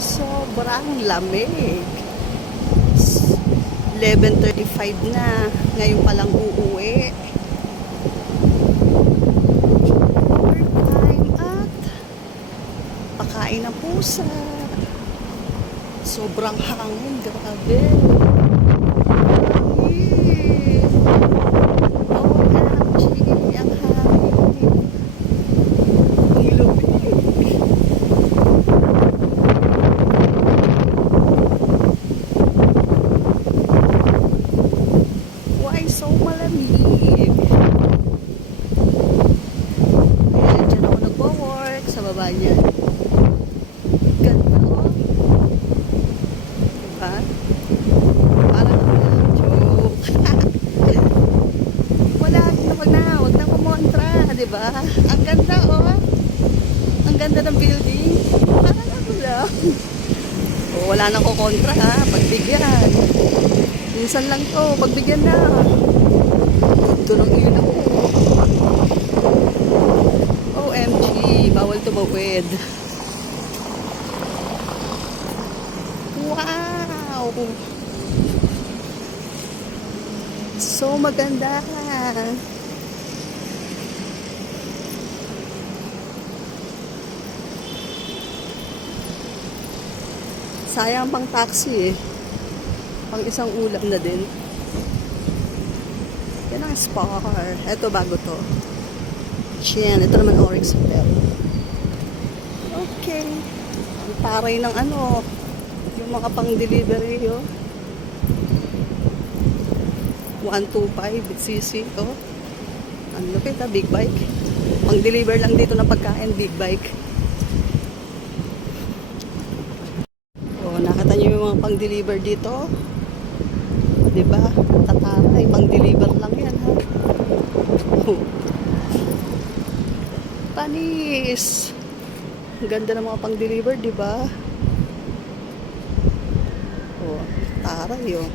Sobrang lamig. 11:35 na. Ngayon palang uuwi. Overtime at pakain ng pusa. Sobrang hangin. Grabe. Hangin. OMG. Ang hangin. Ang lamig. Why so malamig? Ayan, dyan ako nagpo-work sa baba niya. Ganda, oh. Diba? Parang joke. Wag na kumontra, diba? Ang ganda, oh. Ang ganda ng building. Parang ano lang. Oh, wala nang kukontra, ha. Pagbigyan. Minsan lang to, pagbigyan na. Ito ng ilaw. OMG, bawal tumawid. Wow! So maganda. Sayang pang taxi eh. Pang isang ulam na din. Yan ang Spar. Ito bago to. Chien. Ito naman Oryx Hotel. Okay. Ang taray ng ano. Yung mga pang delivery oh. 125 CC oh. Ang lupit ha. Big bike. Pang deliver lang dito ng pagkain. Big bike. Oh, nakita niyo yung mga pang deliver dito. Diba? Tataray, pang-deliver lang yan, ha? Panis! Ang ganda ng mga pang-deliver, diba? Oh, taray, oh.